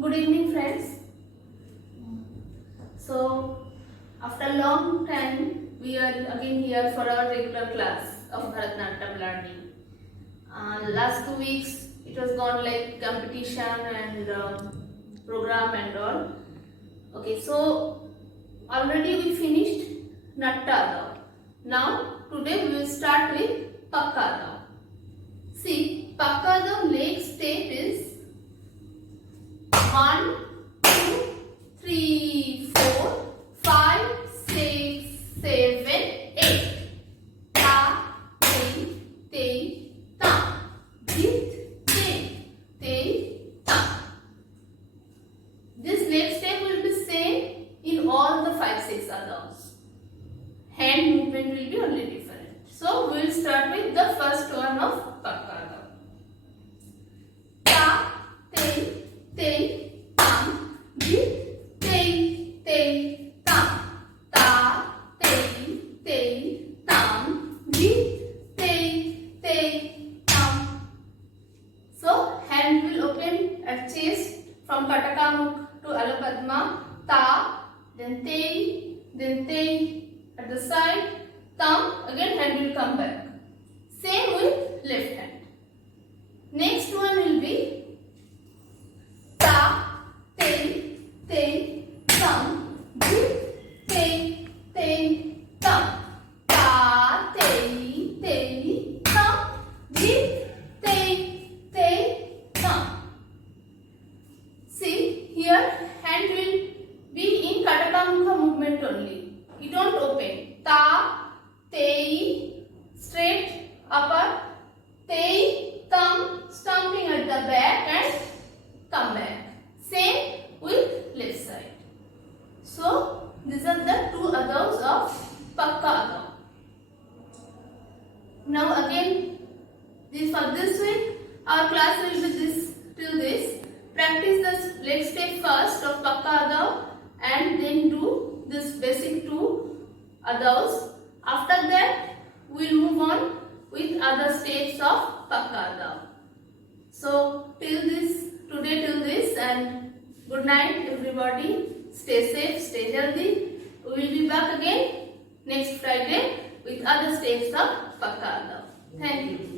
Good evening, friends. So, after a long time, we are again here for our regular class of Bharatnatyam learning. Last 2 weeks, it was gone like competition and program and all. Okay, so already we finished Natta. Now, today we will start with Pakka. See, Pakka leg step is 1, 2, 3, 4, 5, 6, 7, 8. Ta, te, te, ta. Dit, te, te, ta. This leg step will be same in all the 5, 6 others. Hand movement will be only different. So, we will start with the first one of Pakka. Ta, te, te, tam, dit, te, te, tam. Ta, te, te, tam, dit, te, te, tam. So, hand will open at chest from Katakamukh to Alapadma. Ta, then te at the side. Tam, again hand will come back. Same with left hand. Next one will be ta, te, te, tam, dit, te, te, tam. Ta, te, te, tam, dit, te, te, tam. See, here hand will be in Katakamukha movement only. It won't open. Ta, te, straight upper, te, thumb, stomping at the back and come back. Same with left side. So, these are the two Adavos of Pakka Adav. Now again, for this week, our class will be till this. Practice the leg step first of Pakka Adav and then do this basic two Adavos. After that, we will move on with other steps of Pakka Adav. So, till this and good night everybody. Stay safe, stay healthy. We will be back again next Friday with other steps of Pakka Adav. Thank you.